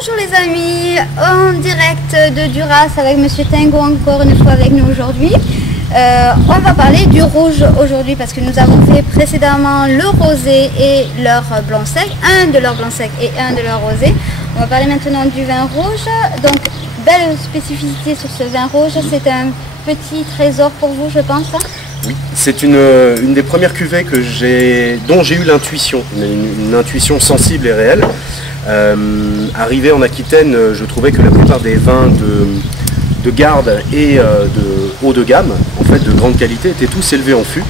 Bonjour les amis, en direct de Duras avec Monsieur Tingo encore une fois avec nous aujourd'hui. On va parler du rouge aujourd'hui parce que nous avons fait précédemment le rosé et leur blanc sec, un de leurs blancs secs et un de leur rosé. On va parler maintenant du vin rouge. Donc belle spécificité sur ce vin rouge, c'est un petit trésor pour vous je pense. Oui, c'est une des premières cuvées dont j'ai eu l'intuition, une intuition sensible et réelle. Arrivé en Aquitaine, je trouvais que la plupart des vins de garde et de haut de gamme, en fait de grande qualité, étaient tous élevés en fût.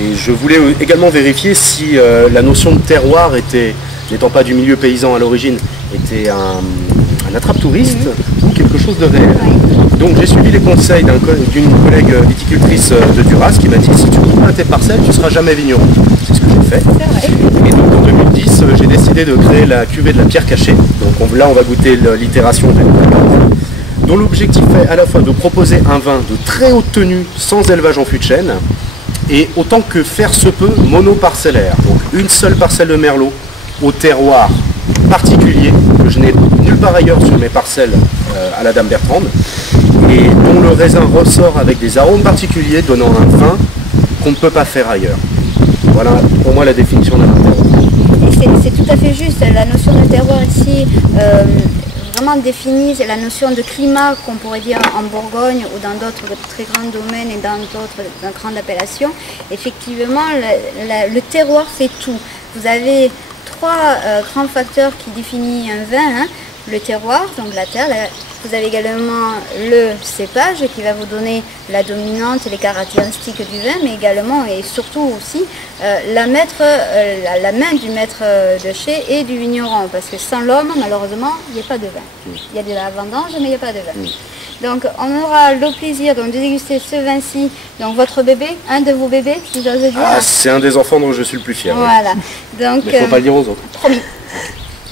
Et je voulais également vérifier si la notion de terroir, n'étant pas du milieu paysan à l'origine, était un attrape-touriste ou quelque chose de réel. Donc j'ai suivi les conseils d'une collègue viticultrice de Duras qui m'a dit si tu ne trouves pas tes parcelles, tu ne seras jamais vigneron. C'est ce que j'ai fait. Et donc en 2010, j'ai décidé de créer la cuvée de la pierre cachée. Donc là on va goûter l'itération de dont l'objectif est à la fois de proposer un vin de très haute tenue sans élevage en fût de chêne et autant que faire se peut monoparcellaire. Donc une seule parcelle de merlot au terroir particulier que je n'ai nulle part ailleurs sur mes parcelles à la Dame Bertrande et dont le raisin ressort avec des arômes particuliers donnant un vin qu'on ne peut pas faire ailleurs. Voilà pour moi la définition d'un terroir. C'est tout à fait juste, la notion de terroir ici vraiment définit la notion de climat qu'on pourrait dire en Bourgogne ou dans d'autres très grands domaines et dans d'autres grandes appellations. Effectivement, le terroir fait tout. Vous avez trois grands facteurs qui définissent un vin, hein. Le terroir, donc la terre, vous avez également le cépage qui va vous donner la dominante et les caractéristiques du vin, mais également et surtout aussi la main du maître de chai et du vigneron, parce que sans l'homme, malheureusement, il n'y a pas de vin. Il y a de la vendange, mais il n'y a pas de vin. Donc on aura le plaisir donc, de déguster ce vin-ci, donc votre bébé, un de vos bébés, si j'ose dire. Ah, c'est un des enfants dont je suis le plus fier. Voilà. Donc, mais il ne faut pas le dire aux autres. Promis.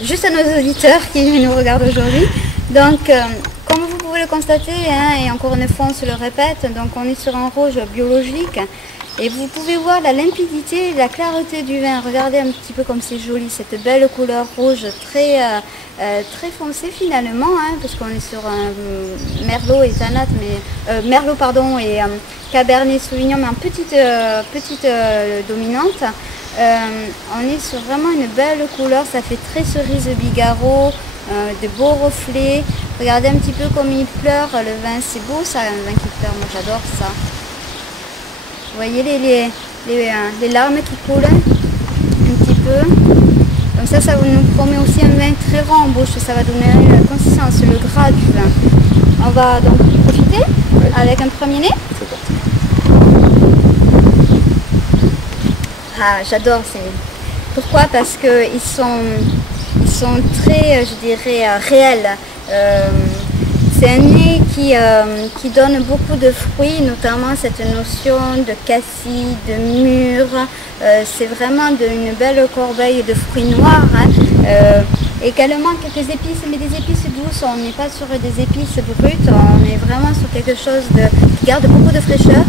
Juste à nos auditeurs qui nous regardent aujourd'hui. Donc, comme vous pouvez le constater, hein, et encore une fois on se le répète, donc on est sur un rouge biologique et vous pouvez voir la limpidité et la clarté du vin. Regardez un petit peu comme c'est joli, cette belle couleur rouge très foncée finalement, hein, parce qu'on est sur un merlot et tanat, mais merlot pardon et cabernet sauvignon, mais en petite dominante. On est sur vraiment une belle couleur, ça fait très cerise Bigarreau, de beaux reflets. Regardez un petit peu comme il pleure, le vin c'est beau ça, un vin qui pleure, moi j'adore ça. Vous voyez les larmes qui coulent un petit peu. Comme ça nous promet aussi un vin très rond en bouche, ça va donner la consistance, le gras du vin. On va donc profiter avec un premier nez. Ah, j'adore, pourquoi? Parce qu'ils sont très, je dirais, réels. C'est un nez qui donne beaucoup de fruits, notamment cette notion de cassis, de mûr. C'est vraiment une belle corbeille de fruits noirs. Hein. Également quelques épices, mais des épices douces, on n'est pas sur des épices brutes, on est vraiment sur quelque chose qui garde beaucoup de fraîcheur.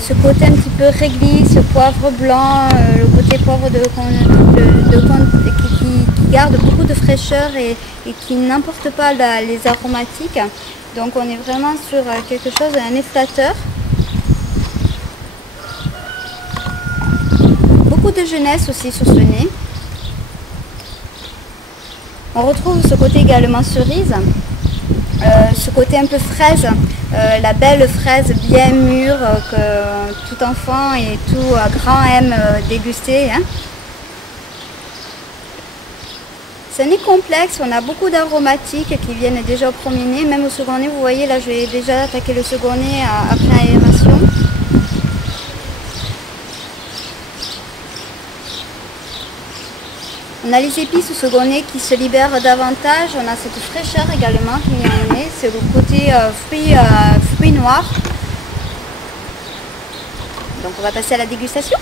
Ce côté un petit peu réglisse, ce poivre blanc, le côté poivre qui garde beaucoup de fraîcheur et qui n'emporte pas les aromatiques. Donc on est vraiment sur quelque chose, un nez flatteur. Beaucoup de jeunesse aussi sur ce nez. On retrouve ce côté également cerise, ce côté un peu fraise, la belle fraise bien mûre que tout enfant et tout grand aime déguster. Hein. C'est un nez complexe, on a beaucoup d'aromatiques qui viennent déjà au premier nez, même au second nez, vous voyez là je vais déjà attaquer le second nez après aération. On a les épices au second nez qui se libèrent davantage, on a cette fraîcheur également qui vient au nez, c'est le côté fruits noirs. Donc on va passer à la dégustation.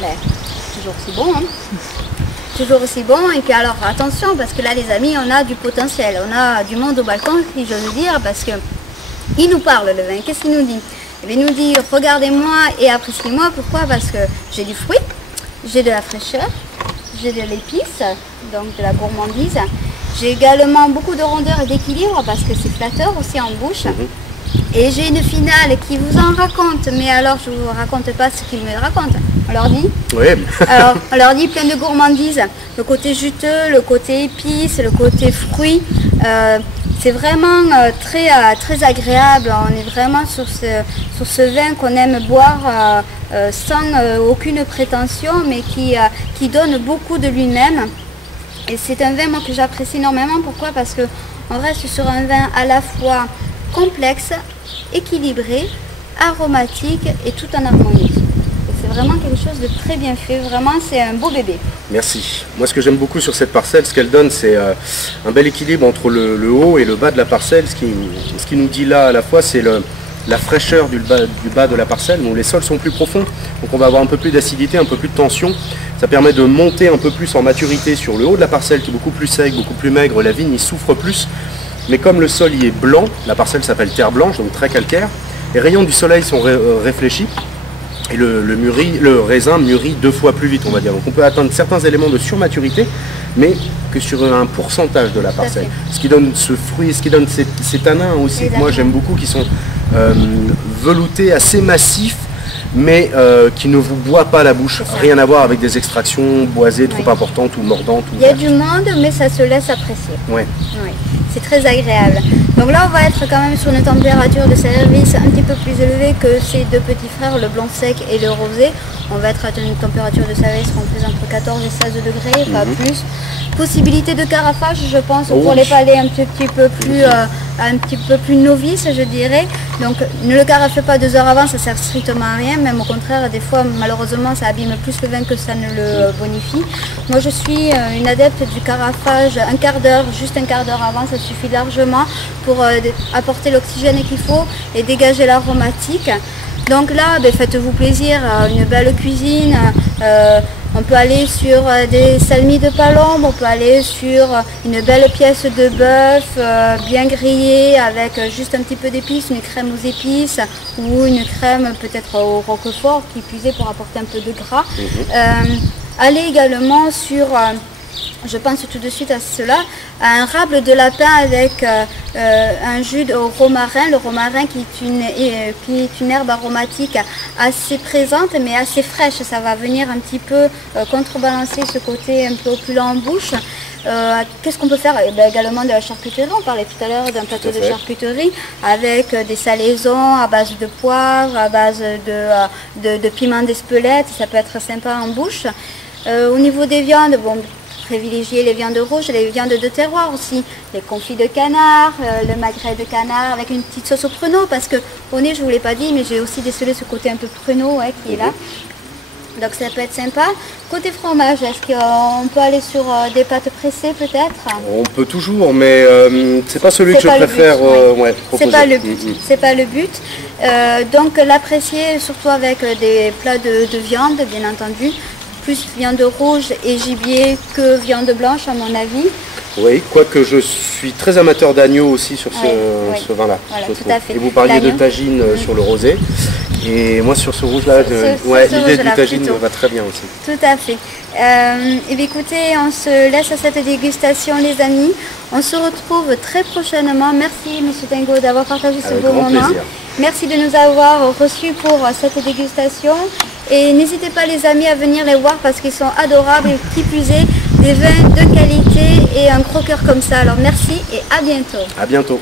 Mais, toujours aussi bon, hein. Toujours aussi bon. Et puis alors attention, parce que là les amis, on a du potentiel, on a du monde au balcon, si j'ose dire, parce que il nous parle le vin. Qu'est-ce qu'il nous dit? Il nous dit regardez-moi et appréciez-moi. Pourquoi? Parce que j'ai du fruit, j'ai de la fraîcheur, j'ai de l'épice, donc de la gourmandise. J'ai également beaucoup de rondeur et d'équilibre parce que c'est flatteur aussi en bouche. Et j'ai une finale qui vous en raconte, mais alors je ne vous raconte pas ce qu'il me raconte. On leur dit? Oui. Alors, on leur dit plein de gourmandise, le côté juteux, le côté épice, le côté fruit. C'est vraiment très agréable. On est vraiment sur ce vin qu'on aime boire sans aucune prétention, mais qui donne beaucoup de lui-même. Et c'est un vin moi, que j'apprécie énormément. Pourquoi? Parce qu'on reste sur un vin à la fois complexe, équilibré, aromatique et tout en harmonie. C'est vraiment quelque chose de très bien fait. Vraiment, c'est un beau bébé. Merci. Moi, ce que j'aime beaucoup sur cette parcelle, ce qu'elle donne, c'est un bel équilibre entre le haut et le bas de la parcelle. Ce qui nous dit là, à la fois, c'est la fraîcheur du bas de la parcelle. Donc, les sols sont plus profonds, donc on va avoir un peu plus d'acidité, un peu plus de tension. Ça permet de monter un peu plus en maturité sur le haut de la parcelle, qui est beaucoup plus sec, beaucoup plus maigre. La vigne, il souffre plus. Mais comme le sol y est blanc, la parcelle s'appelle terre blanche, donc très calcaire, les rayons du soleil sont réfléchis. Et le raisin mûrit 2 fois plus vite, on va dire. Donc on peut atteindre certains éléments de surmaturité, mais que sur un pourcentage de la parcelle. Ce qui donne ce fruit, ce qui donne ces tanins aussi, que moi j'aime beaucoup, qui sont veloutés, assez massifs, mais qui ne vous boit pas la bouche. Rien à voir avec des extractions boisées trop importantes ou mordantes. Il y a du monde, mais ça se laisse apprécier. Ouais. Oui. C'est très agréable. Donc là, on va être quand même sur une température de service un petit peu plus élevée que ces deux petits frères, le blanc sec et le rosé. On va être à une température de service comprise entre 14 et 16 degrés, pas plus. Possibilité de carafage, je pense, pour les palais un petit peu plus novices, je dirais. Donc ne le carafez pas 2 heures avant, ça sert strictement à rien. Même au contraire, des fois, malheureusement, ça abîme plus le vin que ça ne le bonifie. Moi, je suis une adepte du carafage un quart d'heure, juste un quart d'heure avant, ça suffit largement pour apporter l'oxygène qu'il faut et dégager l'aromatique. Donc là, faites-vous plaisir, une belle cuisine. On peut aller sur des salmis de palombe, on peut aller sur une belle pièce de bœuf bien grillée avec juste un petit peu d'épices, une crème aux épices ou une crème peut-être au roquefort qui puisait pour apporter un peu de gras. Allez également sur... je pense tout de suite à cela, un rable de lapin avec un jus de romarin. Le romarin qui est une herbe aromatique assez présente mais assez fraîche. Ça va venir un petit peu contrebalancer ce côté un peu opulent en bouche. Qu'est-ce qu'on peut faire? Également de la charcuterie. On parlait tout à l'heure d'un plateau de charcuterie avec des salaisons à base de poivre, à base de piment d'Espelette. Ça peut être sympa en bouche. Au niveau des viandes, bon, privilégier les viandes rouges, les viandes de terroir aussi, les confits de canard, le magret de canard avec une petite sauce au pruneau, parce que au nez, je ne vous l'ai pas dit, mais j'ai aussi décelé ce côté un peu pruneau qui est là. Donc ça peut être sympa. Côté fromage, est-ce qu'on peut aller sur des pâtes pressées peut-être? On peut toujours, mais c'est pas celui que je préfère proposer. C'est pas le but. C'est pas le but. Donc l'apprécier surtout avec des plats de viande, bien entendu. Plus viande rouge et gibier que viande blanche à mon avis. Oui, quoique je suis très amateur d'agneau aussi sur ce vin-là. Voilà, tout à fait. Et vous parliez de tagine sur le rosé. Et moi sur ce rouge-là, l'idée du tagine va très bien aussi. Tout à fait. Et bien écoutez, on se laisse à cette dégustation les amis. On se retrouve très prochainement. Merci Monsieur Tingot d'avoir partagé ce beau moment. Plaisir. Merci de nous avoir reçus pour cette dégustation. Et n'hésitez pas les amis à venir les voir parce qu'ils sont adorables et qui plus est, des vins de qualité et un croqueur comme ça. Alors merci et à bientôt. À bientôt.